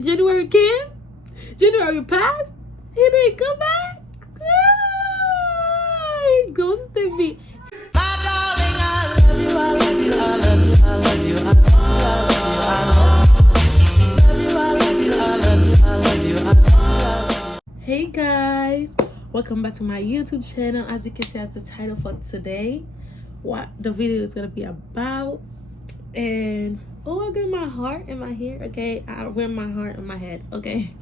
January came, January passed, he didn't come back. He ghosted me. My darling, I love you, I love you, I love you, I love you, I love you, I love you, I love you, I love you, I love you. Hey guys, welcome back to my YouTube channel. As you can see, as the title for today, what the video is gonna be about. And oh, I got my heart in my hair. Okay, I wear my heart in my head. Okay.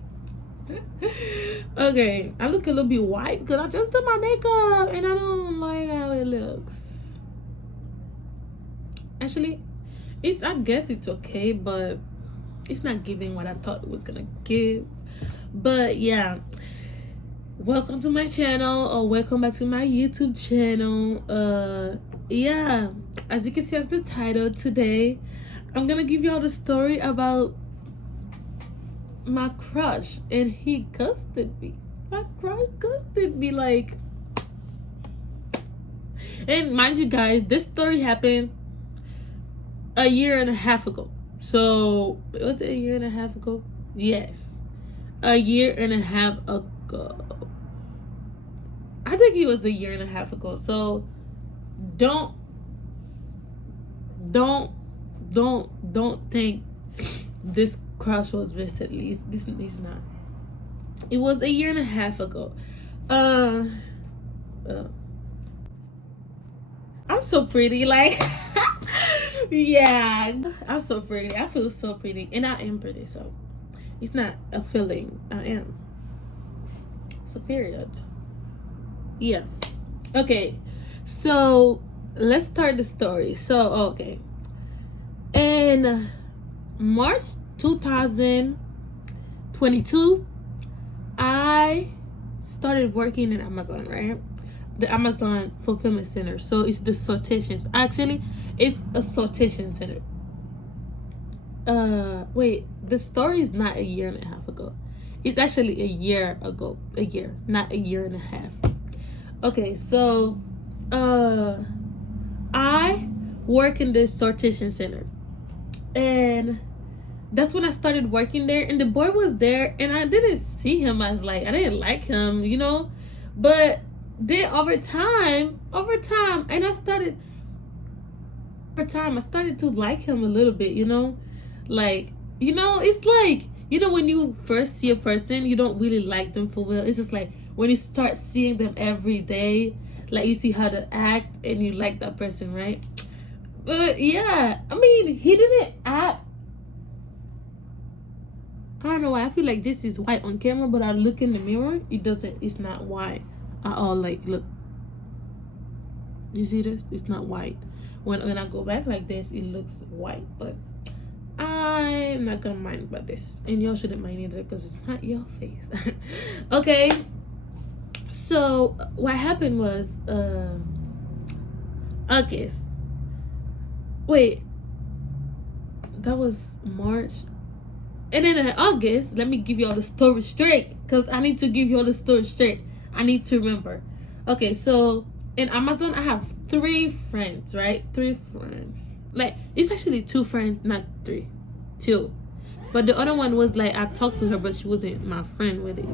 Okay, I look a little bit white because I just did my makeup and I don't like how it looks. Actually, I guess it's okay, but it's not giving what I thought it was gonna give. But yeah, welcome to my channel, or welcome back to my YouTube channel. Yeah, as you can see as the title, today I'm gonna give y'all the story about my crush, and he ghosted me. My crush ghosted me, like. And mind you guys, this story happened a year and a half ago. So was it a year and a half ago? Yes, a year and a half ago. I think it was a year and a half ago. So don't think this crush was recently. This is not. It was a year and a half ago. I'm so pretty, like. Yeah, I'm so pretty. I feel so pretty, and I am pretty. So it's not a feeling. I am. So period. Yeah. Okay. So let's start the story. So okay. In March 2022, I started working in Amazon, right? The Amazon fulfillment center. So it's the sortation. Actually, it's a sortation center. Wait, the story is not a year and a half ago. It's actually a year ago. A year, not a year and a half. Okay, so I work in this sortation center. And that's when I started working there, and the boy was there, and I didn't see him as like, I didn't like him, you know. But then over time, and I started to like him a little bit, you know. Like, you know, it's like, you know, when you first see a person, you don't really like them for real. It's just like when you start seeing them every day, like you see how they act and you like that person, right? But yeah, I mean, he didn't act. I don't know why. I feel like this is white on camera, but I look in the mirror, it's not white at all. Like, look. You see this? It's not white. When I go back like this, it looks white. But I'm not gonna mind about this. And y'all shouldn't mind either because it's not your face. Okay. So what happened was, August. Wait, that was March. And then in August, let me give you all the story straight, because I need to give you all the story straight. I need to remember. Okay, so in Amazon, I have 3 friends, right? 3 friends. Like, it's actually 2 friends, not 3. 2. But the other one was like, I talked to her, but she wasn't my friend with it.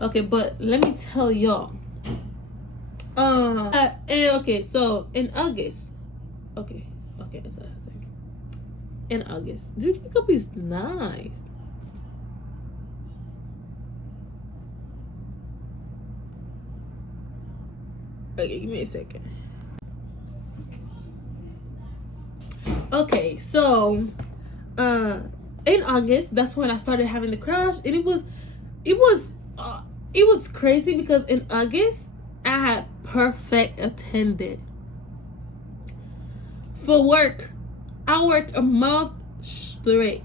Okay, but let me tell y'all. Okay, so in August. Okay. In August. This makeup is nice. Okay, give me a second. Okay, so in August, that's when I started having the crush, and it was crazy because in August I had perfect attendance for work. I worked a month straight,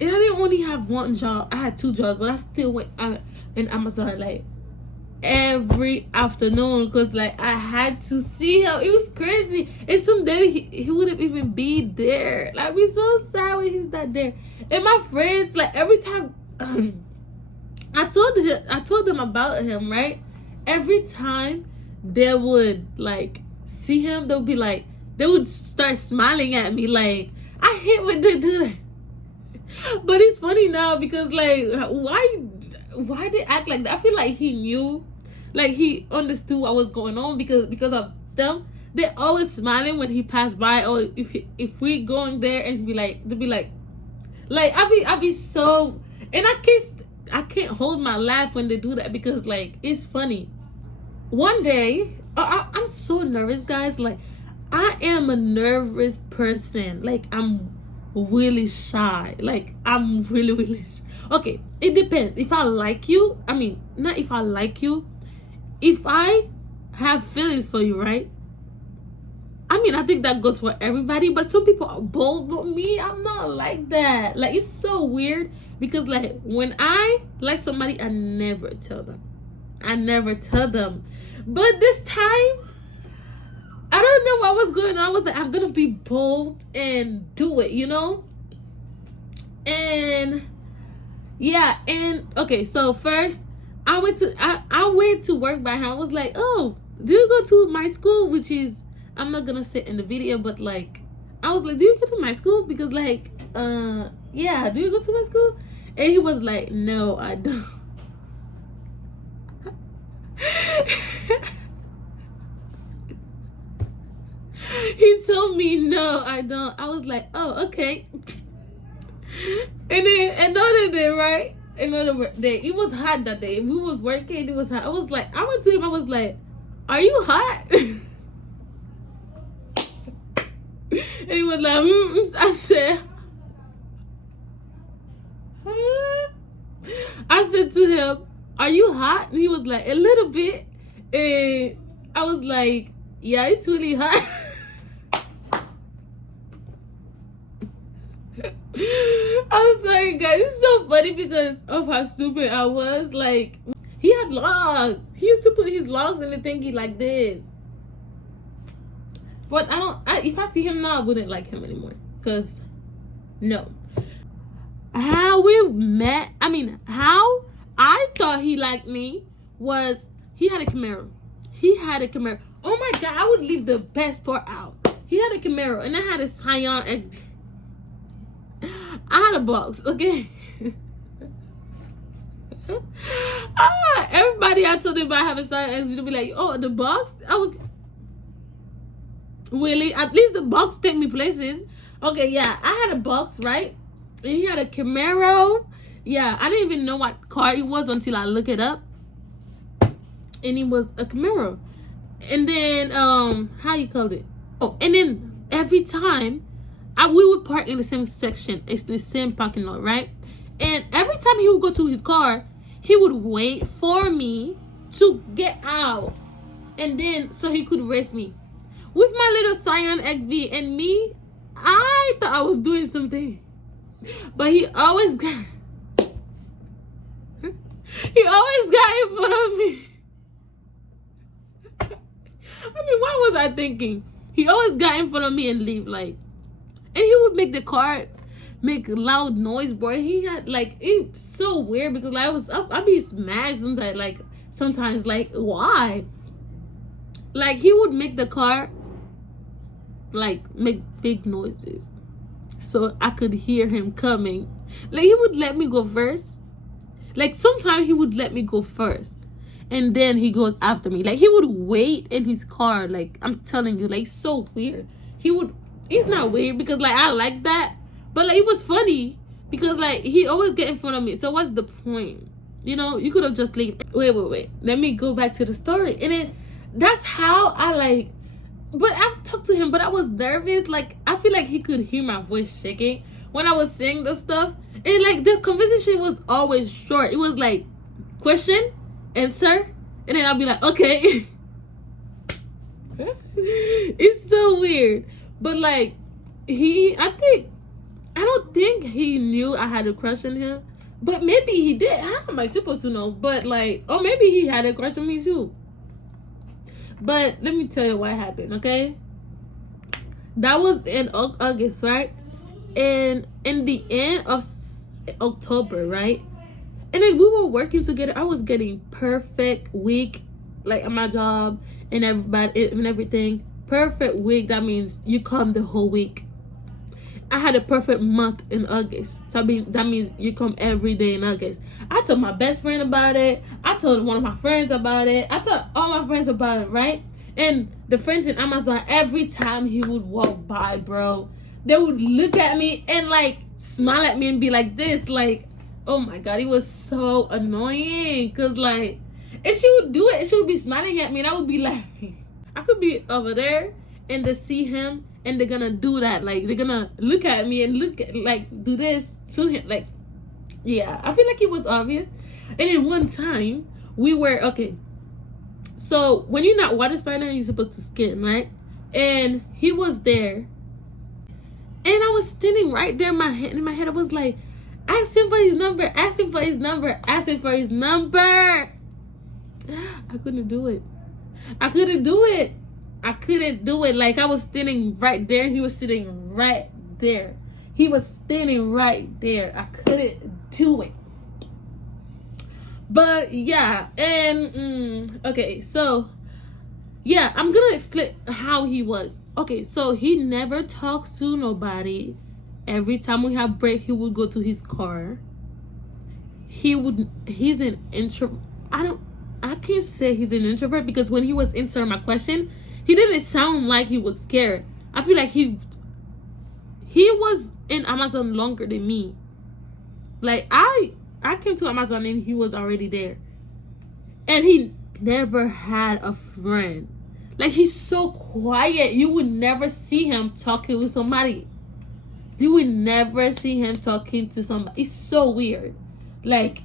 and I didn't only have one job. I had 2 jobs, but I still went in Amazon like every afternoon because like I had to see him. It was crazy. And someday he wouldn't even be there. Like, we're so sad when he's not there. And my friends, like, every time I told them about him, right? Every time they would like see him, they would start smiling at me. Like, I hate when they do that. But it's funny now because like why they act like that? I feel like he knew, like he understood what was going on because of them. They always smiling when he passed by, or if we going there and be like, they'll be like I be so, and I can't hold my laugh when they do that because like it's funny. One day, I'm so nervous, guys. Like I am a nervous person. Like I'm really shy. Like I'm really okay. It depends. If I like you, I mean, not if I like you. If I have feelings for you, right? I mean, I think that goes for everybody, but some people are bold, but me, I'm not like that. Like, it's so weird because, like, when I like somebody, I never tell them. I never tell them. But this time, I don't know what was going on. I was like, I'm gonna be bold and do it, you know? And yeah, and okay, so first I went to work by her. I was like, oh, do you go to my school? Which is, I'm not gonna say in the video, but like I was like, do you go to my school? Because like yeah, do you go to my school? And he was like, no, I don't. He told me no, I don't. I was like, oh, okay. And then another day, right? Another day, it was hot that day. We was working, it was hot. I was like, I went to him, I was like, are you hot? And he was like, I said, I said to him, are you hot? And he was like, a little bit. And I was like, yeah, it's really hot. I'm sorry, guys. It's so funny because of how stupid I was. Like, he had logs. He used to put his logs in the thingy like this. But if I see him now, I wouldn't like him anymore. Because, no. How we met, how I thought he liked me was he had a Camaro. Oh my God, I would leave the best part out. He had a Camaro and I had a Scion XB. I had a box, okay? Everybody I told them I have a Scion XB to be like, oh, the box? I was, really? At least the box take me places. Okay, yeah, I had a box, right? And he had a Camaro. Yeah, I didn't even know what car it was until I looked it up. And it was a Camaro. And then, how you called it? Oh, and then every time, we would park in the same section. It's the same parking lot, right? And every time he would go to his car, he would wait for me to get out. And then, so he could race me. With my little Scion XB and me, I thought I was doing something. But he always got in front of me. I mean, what was I thinking? He always got in front of me and leave, like, and he would make the car make loud noise, boy. He had like, it's so weird because like I'd be smashed sometimes, like why? Like he would make the car like make big noises so I could hear him coming. Like he would let me go first. Like sometimes he would let me go first and then he goes after me. Like he would wait in his car. Like I'm telling you, like so weird. He's not weird because like I like that, but like it was funny because like he always get in front of me. So what's the point? You know, you could have just leave. Wait. Let me go back to the story. And then that's how I like. But I've talked to him, but I was nervous. Like I feel like he could hear my voice shaking when I was saying the stuff. And like the conversation was always short. It was like question, answer, and then I'll be like, okay. It's so weird. But like I don't think he knew I had a crush on him. But maybe he did. How am I supposed to know? But like, or maybe he had a crush on me too. But let me tell you what happened, okay? That was in August, right? And in the end of October, right? And then we were working together. I was getting perfect week, like at my job and everybody and everything. Perfect week. That means you come the whole week. I had a perfect month in August. So that means you come every day in August. I told my best friend about it. I told one of my friends about it. I told all my friends about it, right? And the friends in Amazon, every time he would walk by, bro, they would look at me and like smile at me and be like this, like, oh my God, it was so annoying. Cause like, and she would do it and she would be smiling at me and I would be laughing. I could be over there and they see him and they're gonna do that. Like, they're gonna look at me and do this to him. Like, yeah, I feel like it was obvious. And then one time, we were, okay, so when you're not water spider, you're supposed to skin, right? And he was there. And I was standing right there in my head, I was like, ask him for his number, ask him for his number, ask him for his number. I couldn't do it. I couldn't do it. I couldn't do it. Like, I was standing right there. He was sitting right there. He was standing right there. I couldn't do it. But yeah, and okay, so yeah, I'm gonna explain how he was. Okay, so he never talks to nobody. Every time we have break, he would go to his car. He's an introvert. I can't say he's an introvert because when he was answering my question, he didn't sound like he was scared. I feel like he was in Amazon longer than me. Like, I came to Amazon and he was already there. And he never had a friend. Like, he's so quiet. You would never see him talking with somebody. You would never see him talking to somebody. It's so weird. Like,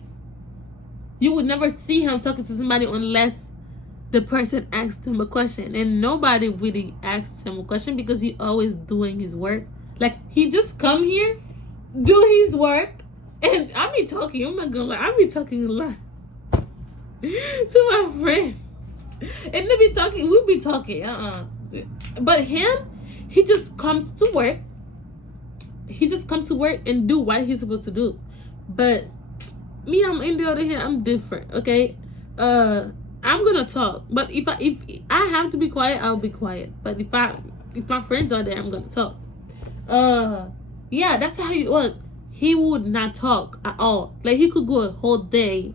you would never see him talking to somebody unless the person asked him a question. And nobody really asked him a question because he always doing his work. Like, he just come here, do his work, and I be talking. I'm not gonna lie, I be talking a lot to my friends. And they be talking, we be talking. But him, he just comes to work. He just comes to work and do what he's supposed to do. But me, I'm in the other hand, I'm different, okay? I'm gonna talk. But if I have to be quiet, I'll be quiet. But if my friends are there, I'm gonna talk. Yeah, that's how he was. He would not talk at all. Like, he could go a whole day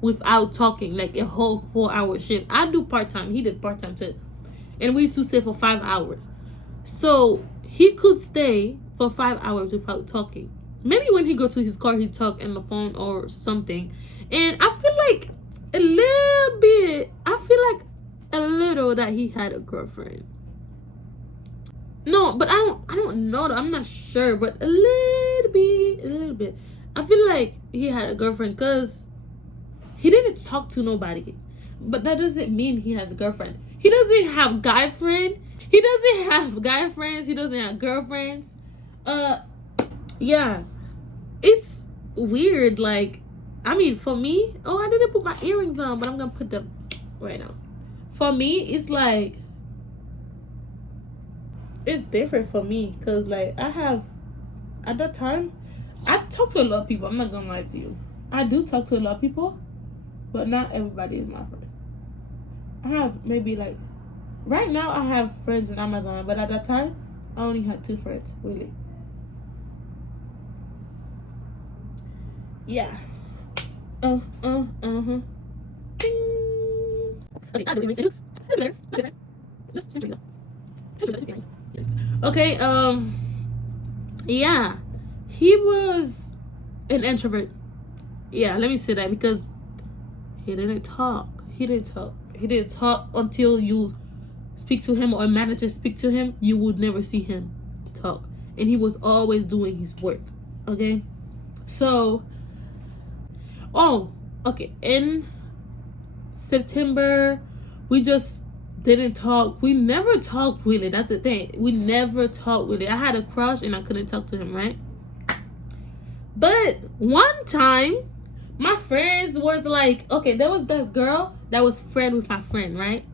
without talking, like a whole 4-hour shift. I do part-time. He did part-time too. And we used to stay for 5 hours. So he could stay for 5 hours without talking. Maybe when he go to his car, he talk on the phone or something. And I feel like a little that he had a girlfriend. No, but I don't know. I'm not sure, but a little bit. I feel like he had a girlfriend because he didn't talk to nobody. But that doesn't mean he has a girlfriend. He doesn't have guy friend. He doesn't have guy friends. He doesn't have girlfriends. Yeah, it's weird. Like, I mean, for me, I didn't put my earrings on, but I'm gonna put them right now. For me, it's like, it's different for me because, like, at that time, I talk to a lot of people. I'm not gonna lie to you. I do talk to a lot of people, but not everybody is my friend. I have maybe, like, right now I have friends in Amazon, but at that time, I only had 2 friends, really. Yeah. Okay, Okay, yeah. He was an introvert. Yeah, let me say that because he didn't talk. He didn't talk until you speak to him or a manager speak to him. You would never see him talk. And he was always doing his work. Okay? So, okay. In September, we just didn't talk. We never talked really. That's the thing. We never talked really. I had a crush and I couldn't talk to him, right? But one time, my friends was like, okay, there was that girl that was friend with my friend, right?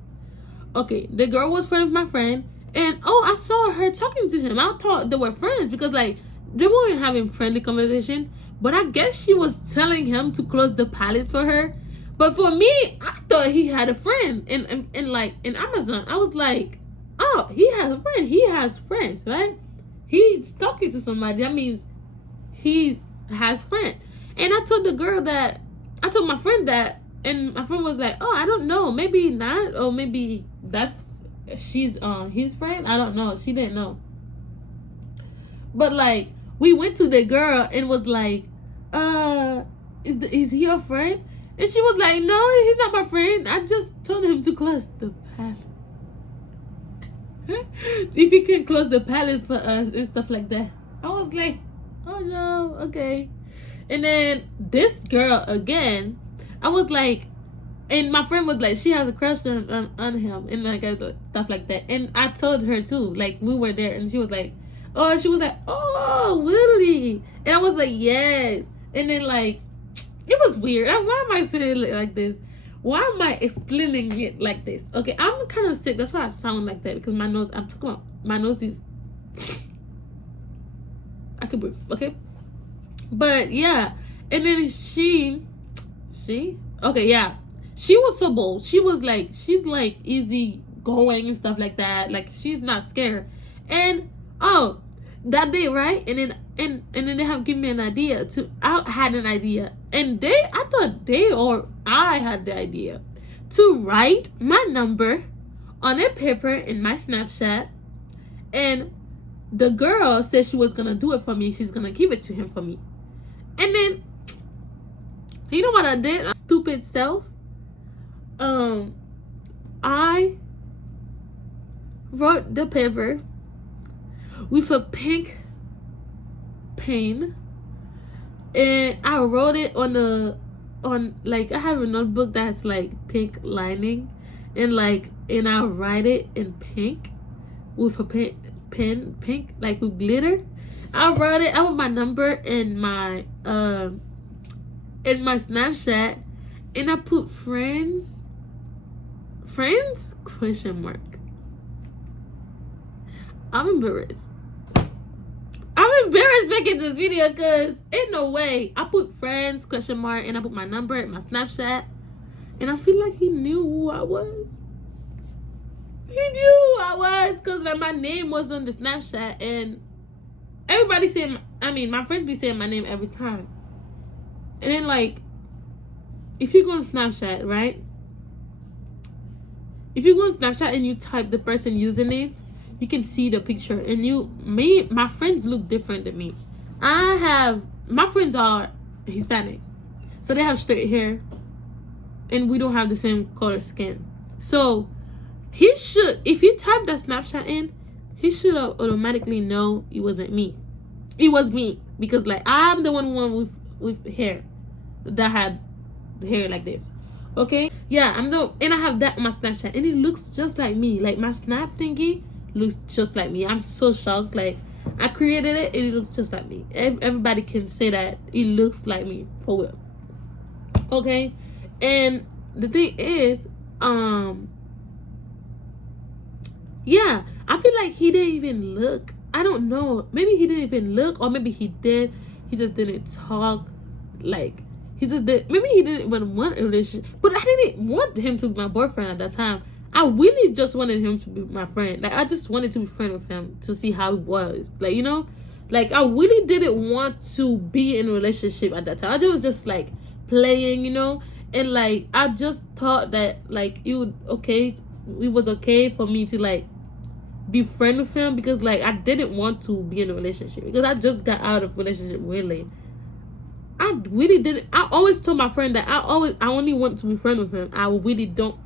Okay, the girl was friend with my friend, and I saw her talking to him. I thought they were friends because, like, they weren't having friendly conversation. But I guess she was telling him to close the palace for her. But for me, I thought he had a friend in Amazon. I was like, oh, he has a friend. He has friends, right? he's talking to somebody. That means he has friends. And I told the girl that, I told my friend that, and my friend was like, oh, I don't know, maybe not, or maybe she's his friend. I don't know. She didn't know. But like, we went to the girl and was like, is he your friend? And she was like, no, he's not my friend. I just told him to close the pallet. If he can close the pallet for us and stuff like that. I was like, oh no, okay. And then this girl again, I was like, and my friend was like, she has a crush on him and like stuff like that. And I told her too, like we were there, and she was like, oh, really? And I was like, yes. And then like, it was weird. Why am I saying it like this? Why am I explaining it like this? Okay, I'm kind of sick. That's why I sound like that, because my nose, I'm talking about, my nose is, I can breathe, okay? But yeah, and then okay, yeah. She was so bold. She was like, she's like easy going and stuff like that. Like, she's not scared. And oh, that day, right? And then they have given me an idea to, I had an idea. And I thought I had the idea to write my number on a paper in my Snapchat. And the girl said she was gonna do it for me. She's gonna give it to him for me. And then, you know what I did? Stupid self. I wrote the paper with a pink pen, and I wrote it on like, I have a notebook that's like pink lining, and I write it in pink with a pen pink, like with glitter. I wrote it. I put my number in my Snapchat, and I put friends question mark. I'm embarrassed making this video, because ain't no way. I put friends question mark, and I put my number in my Snapchat, and I feel like he knew who I was. He knew who I was, because like, my name was on the Snapchat, and everybody saying, my friends be saying my name every time. And then like, if you go on Snapchat, right? If you go on Snapchat and you type the person username, you can see the picture. And my friends look different than me. My friends are Hispanic, so they have straight hair, and we don't have the same color skin. So he should, if he typed that Snapchat in, he should have automatically know it wasn't me. It was me, because like, I'm the one with hair that had hair like this. Okay, yeah, and I have that on my Snapchat, and it looks just like me. Like, my snap thingy looks just like me. I'm so shocked. Like, I created it, and it looks just like me. Everybody can say that it looks like me, for real. Okay, and the thing is, yeah, I feel like he didn't even look. I don't know. Maybe he didn't even look, or maybe he did. He just didn't talk. Like, he just did. Maybe he didn't even want a relationship. But I didn't want him to be my boyfriend at that time. I really just wanted him to be my friend. Like, I just wanted to be friends with him to see how he was. Like, you know? Like, I really didn't want to be in a relationship at that time. I was just, like, playing, you know? And, like, I just thought that, like, it was okay for me to, like, be friend with him, because like, I didn't want to be in a relationship, because I just got out of relationship. Really, I really didn't. I always told my friend that I only want to be friend with him. I really don't,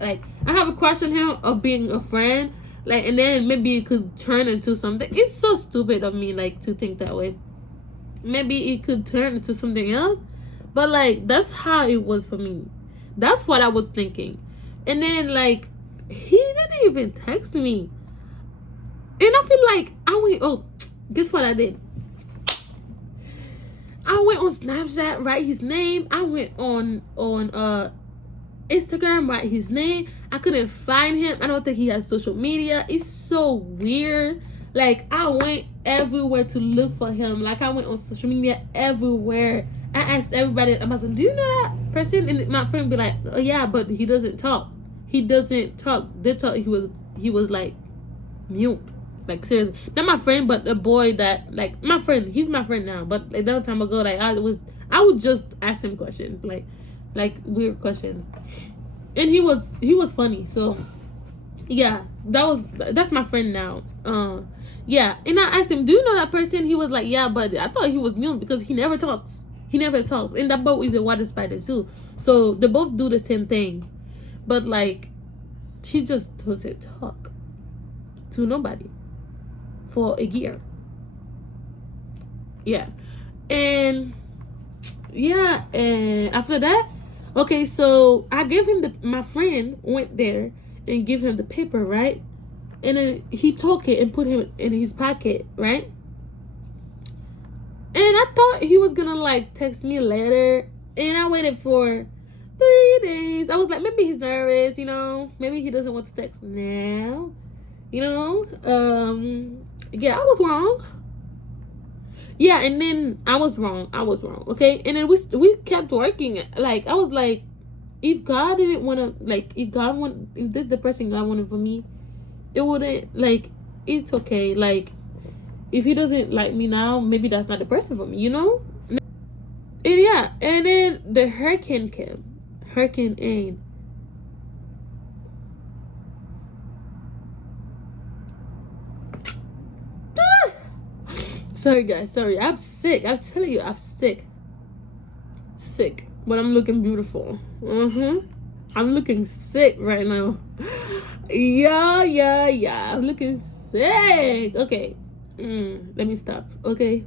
like, I have a crush on him of being a friend, like, and then maybe it could turn into something. It's so stupid of me, like, to think that way. Maybe it could turn into something else, but like, that's how it was for me. That's what I was thinking. And then like, he didn't even text me. And I feel like guess what I did? I went on Snapchat, write his name. I went on Instagram, write his name. I couldn't find him. I don't think he has social media. It's so weird. Like, I went everywhere to look for him. Like, I went on social media everywhere. I asked everybody, I was like, do you know that person? And my friend be like, oh yeah, but he doesn't talk. He doesn't talk. They thought he was like mute. Like seriously, not my friend, but the boy that like my friend. He's my friend now, but a long time ago, like I would just ask him questions, like weird questions, and he was funny. So yeah, that's my friend now. Yeah, and I asked him, "Do you know that person?" He was like, "Yeah," but I thought he was new because he never talks. He never talks, and that boat is a water spider too. So they both do the same thing, but like he just doesn't talk to nobody for a year. Yeah, and yeah, and after that, okay, so I gave him my friend went there and give him the paper, right? And then he took it and put him in his pocket, right? And I thought he was gonna like text me later, and I waited for 3 days. I was like, maybe he's nervous, maybe he doesn't want to text now, yeah, I was wrong. Yeah, and then I was wrong, okay? And then we kept working. Like, I was like, if God didn't want to, like, if this the person God wanted for me, it wouldn't, like, it's okay. Like, if he doesn't like me now, maybe that's not the person for me, And yeah, and then the hurricane came. Hurricane Aid. Sorry guys, sorry. I'm sick. I'm telling you, I'm sick. Sick. But I'm looking beautiful. I'm looking sick right now. Yeah. I'm looking sick. Okay. Let me stop. Okay.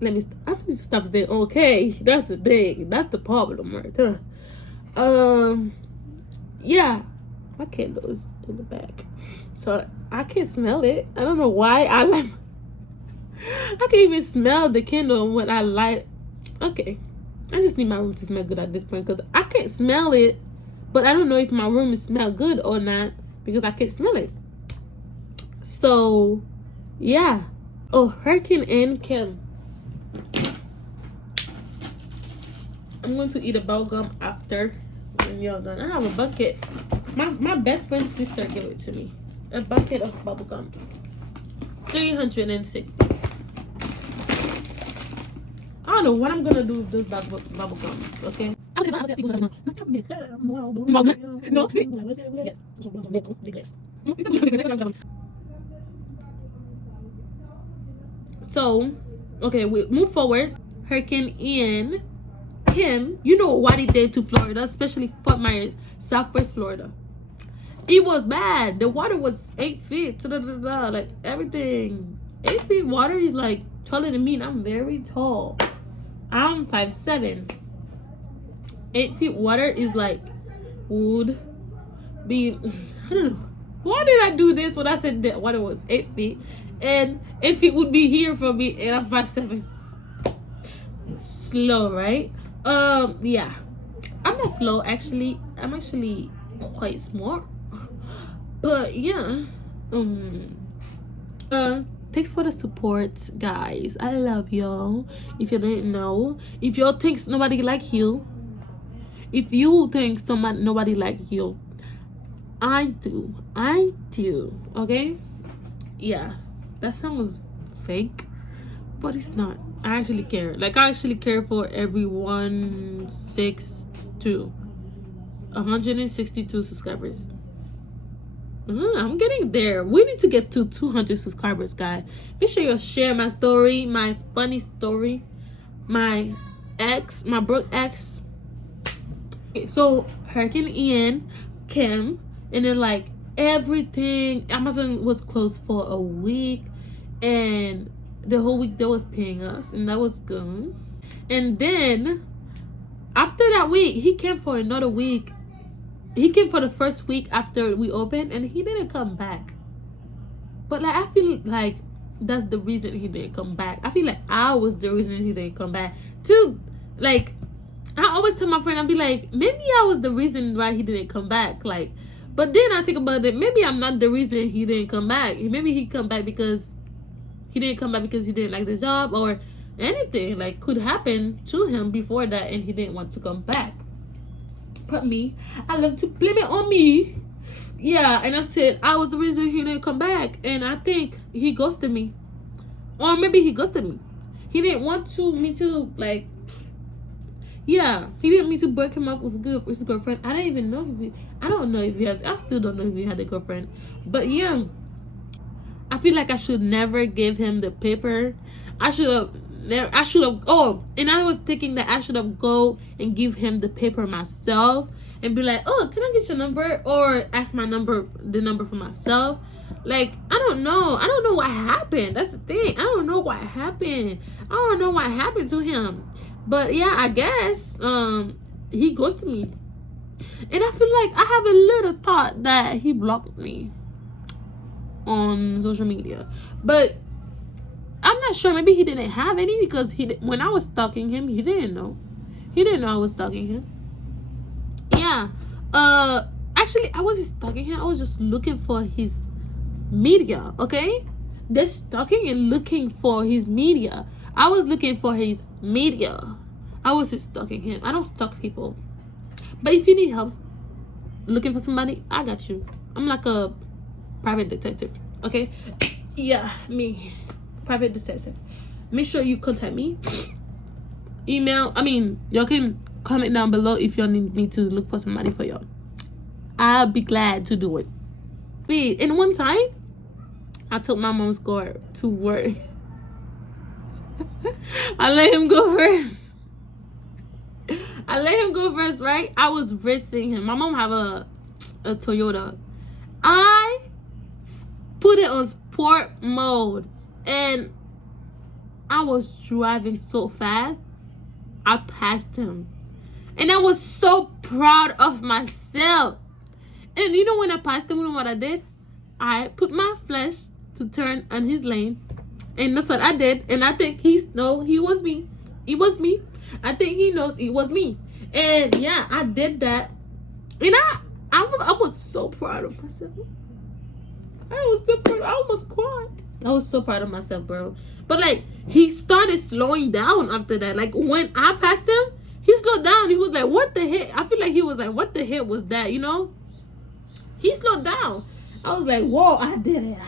Let me stop. I need to stop saying okay. That's the thing. That's the problem right there. Yeah. My candle is in the back. So I can't smell it. I don't know why I can't even smell the candle when I light. Okay, I just need my room to smell good at this point because I can't smell it, but I don't know if my room is smell good or not because I can't smell it. So, yeah. Oh, Hurricane and Kim. I'm going to eat a bubble gum after when you're done. I have a bucket. My best friend's sister gave it to me. A bucket of bubble gum. 360. I don't know what I'm gonna do with those bubble gums, okay? So, okay, we move forward. Hurricane Ian, Kim, you know what he did to Florida, especially Fort Myers, Southwest Florida. It was bad. The water was 8 feet. Like everything. 8 feet water is like taller than me, and I'm very tall. I'm 5'7". 8 feet water is like would be I don't know. Why did I do this when I said that water was 8 feet? And 8 feet would be here for me, and I'm 5'7". Slow, right? Yeah. I'm not slow actually. I'm actually quite smart. But yeah. Thanks for the support, guys. I love y'all. If you didn't know, if y'all think nobody like you, if you think nobody like you, I do. Okay? Yeah. That sounds fake, but it's not. I actually care. Like, I actually care for everyone. 162 subscribers. I'm getting there. We need to get to 200 subscribers, guys. Make sure you share my story, my funny story, my broke ex. So Hurricane Ian, Kim, and then like everything. Amazon was closed for a week, and the whole week they was paying us, and that was good. And then after that week, he came for another week. He came for the first week after we opened, and he didn't come back. But like, I feel like that's the reason he didn't come back. I feel like I was the reason he didn't come back too. Like, I always tell my friend, I'll be like, maybe I was the reason why he didn't come back. Like, but then I think about it, maybe I'm not the reason he didn't come back. Maybe he come back because he didn't come back because he didn't like the job, or anything like could happen to him before that, and he didn't want to come back. But me, I love to blame it on me. Yeah, and I said I was the reason he didn't come back, and I think he ghosted me, or maybe he ghosted me. He didn't want to me to like. Yeah, he didn't mean to break him up with his girlfriend. I didn't even know if he. I don't know if he has. I still don't know if he had a girlfriend. But yeah, I feel like I should never give him the paper. I should have. I should have. Oh, and I was thinking that I should have go and give him the paper myself and be like, "Oh, can I get your number?" Or ask the number for myself. Like, I don't know. I don't know what happened. That's the thing. I don't know what happened. I don't know what happened to him. But yeah, I guess he ghosted me, and I feel like I have a little thought that he blocked me on social media, but I'm not sure. Maybe he didn't have any because when I was stalking him, he didn't know. He didn't know I was stalking him. Yeah. Actually, I wasn't stalking him. I was just looking for his media. Okay. They're stalking and looking for his media. I was looking for his media. I wasn't stalking him. I don't stalk people. But if you need help looking for somebody, I got you. I'm like a private detective. Okay? Yeah, me. Private detective. Make sure you contact me. Y'all can comment down below if y'all need me to look for somebody for y'all. I'll be glad to do it. And one time, I took my mom's car to work. I let him go first. Right? I was racing him. My mom have a Toyota. I put it on sport mode, and I was driving so fast. I passed him, and I was so proud of myself. And you know when I passed him, you know what I did? I put my flash to turn on his lane, and that's what I did. And I think he was me. It was me. I think he knows it was me. And yeah, I did that. And I was so proud of myself. I was so proud. I almost cried. I was so proud of myself, bro. But like, he started slowing down after that. Like, when I passed him, he slowed down. He was like, what the heck? I feel like he was like, what the heck was that? You know? He slowed down. I was like, whoa, I did it.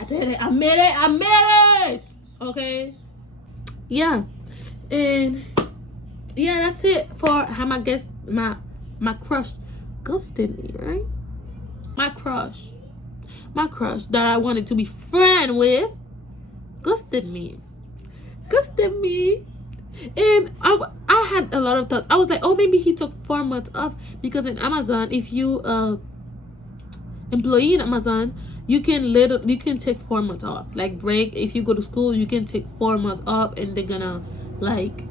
I made it. Okay? Yeah. And yeah, that's it for how my crush ghosted me, right? My crush that I wanted to be friend with ghosted me. And I had a lot of thoughts. I was like, oh, maybe he took 4 months off, because in Amazon, if you employee in Amazon, you can take 4 months off, like break. If you go to school, you can take 4 months off, and they're gonna like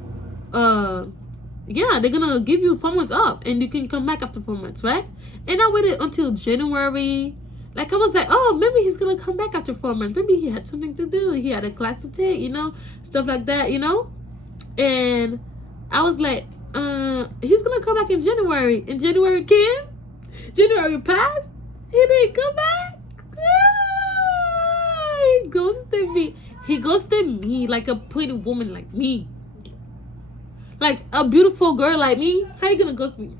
they're gonna give you 4 months off, and you can come back after 4 months, right? And I waited until January. Like, I was like, oh, maybe he's gonna come back after 4 months. Maybe he had something to do. He had a class to take, stuff like that, And I was like, he's gonna come back in January. And January came. January passed. He didn't come back. He ghosted me. He ghosted me like a pretty woman like me. Like a beautiful girl like me. How you gonna ghost me?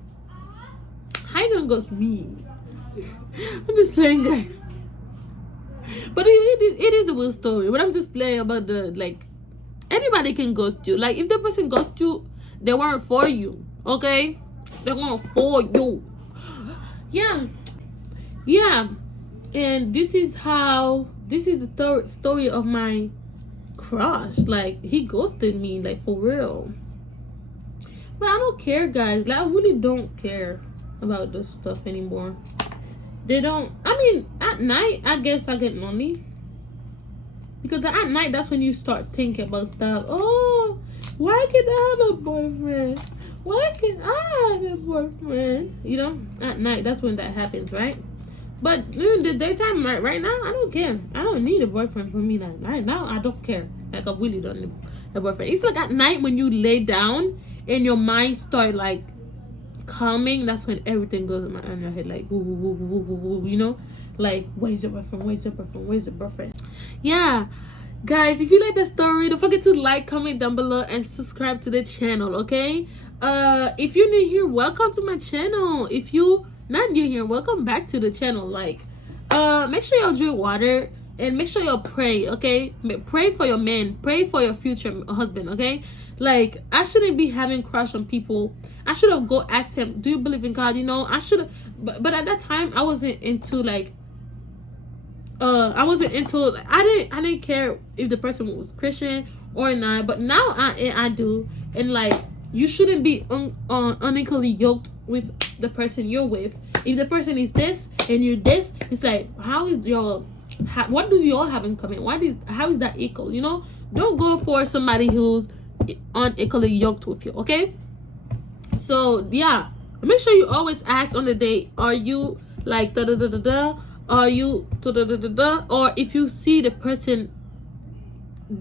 I'm just playing, guys. But it is a real story. But I'm just playing about anybody can ghost you. Like, if the person ghosts you, they weren't for you. Okay? They weren't for you. Yeah. And this is the third story of my crush. Like, he ghosted me, like, for real. But I don't care, guys. Like, I really don't care about this stuff anymore. They don't. At night, I guess I get lonely. Because at night, that's when you start thinking about stuff. Oh, why can't I have a boyfriend? Why can't I have a boyfriend? At night, that's when that happens, right? But in the daytime, right now, I don't care. I don't need a boyfriend for me. Right now, I don't care. Like, I really don't need a boyfriend. It's like at night when you lay down and your mind start like calming. That's when everything goes in your head, like, ooh, like, where's your boyfriend? Yeah, guys, if you like the story, don't forget to like, comment down below, and subscribe to the channel. Okay, if you're new here, welcome to my channel. If you not new here, welcome back to the channel. Like, make sure y'all drink water and make sure y'all pray, okay? Pray for your man, pray for your future husband, okay? Like, I shouldn't be having crush on people. I should have go ask him, do you believe in God? You know, I should have, but at that time I wasn't into like I didn't care if the person was Christian or not, but now I do. And like, you shouldn't be unequally yoked with the person you're with. If the person is this and you're this, it's like, what do you all have in common? How is that equal? You know, don't go for somebody who's unequally yoked with you, okay? So yeah, make sure you always ask on the date, are you like da da da da da? Are you da da da da da? Or if you see the person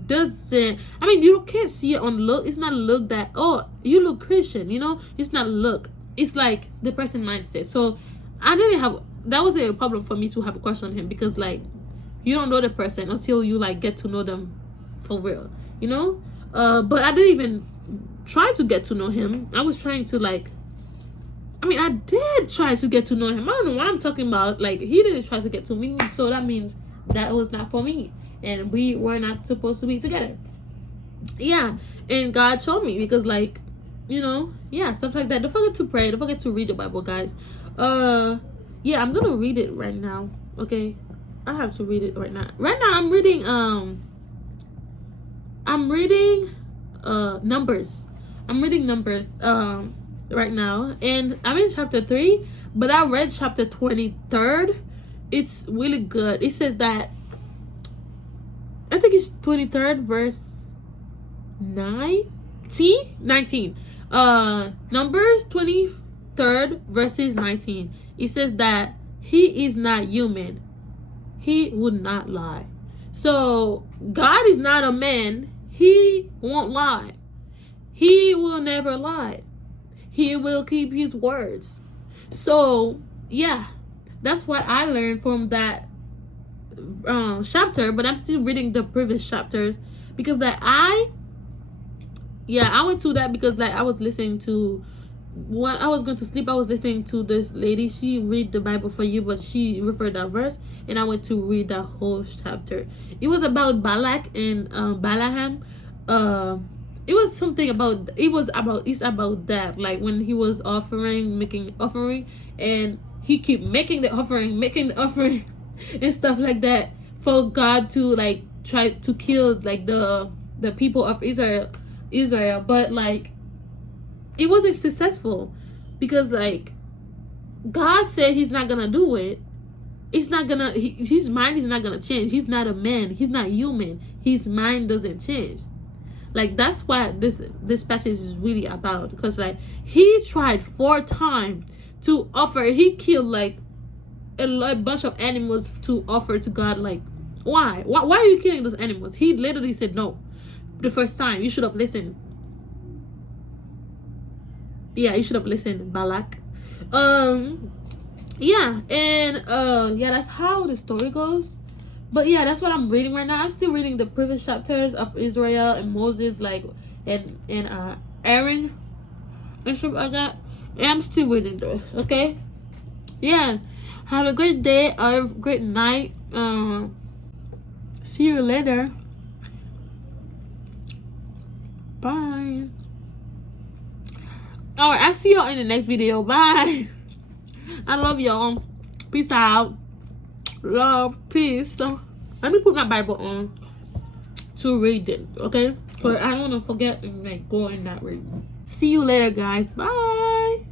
doesn't, I mean, you can't see it on look. It's not a look that, oh, you look Christian, you know? It's not a look. It's like the person mindset. So that wasn't a problem for me to have a crush on him, because like, you don't know the person until you like get to know them for real, you know? But I didn't even try to get to know him. I was trying to like, I did try to get to know him. I don't know what I'm talking about. Like, he didn't try to get to me, so that means that was not for me, and we were not supposed to be together. Yeah, and God showed me, because like, you know, yeah, stuff like that. Don't forget to pray. Don't forget to read your Bible, guys. Yeah, I'm gonna read it right now. Okay, I have to read it right now. Right now, I'm reading Numbers. I'm reading Numbers right now, and I'm in chapter 3, but I read chapter 23rd. It's really good. It says that, I think it's 23rd verse 19. Numbers 23rd verses 19. It says that he is not human, he would not lie. So God is not a man, he won't lie. He will never lie. He will keep his words. So yeah, that's what I learned from that chapter. But I'm still reading the previous chapters, because like I went to that because like I was listening to, when I was going to sleep, I was listening to this lady. She read the Bible for you, but she referred that verse, and I went to read that whole chapter. It was about Balak and Balaam. It's about that, like when he was making offering, and he keep making the offering and stuff like that, for God to like try to kill like the people of Israel, but like it wasn't successful, because like God said he's not gonna do it. It's not gonna, his mind is not gonna change. He's not a man, he's not human, his mind doesn't change. Like, that's what this passage is really about, because like he tried 4 times to offer. He killed like a bunch of animals to offer to God. Like, why are you killing those animals? He literally said no the first time. You should have listened. Yeah, you should have listened, Balak. Yeah, and yeah, that's how the story goes. But yeah, that's what I'm reading right now. I'm still reading the previous chapters of Israel and Moses, like, and Aaron and stuff like that. And I'm still reading those, okay? Yeah. Have a great day, a great night. See you later. Bye. Alright, I'll see y'all in the next video. Bye. I love y'all. Peace out. Love, peace. So let me put my Bible on to read it, okay? Because I don't want to forget and like go in that read. See you later, guys. Bye.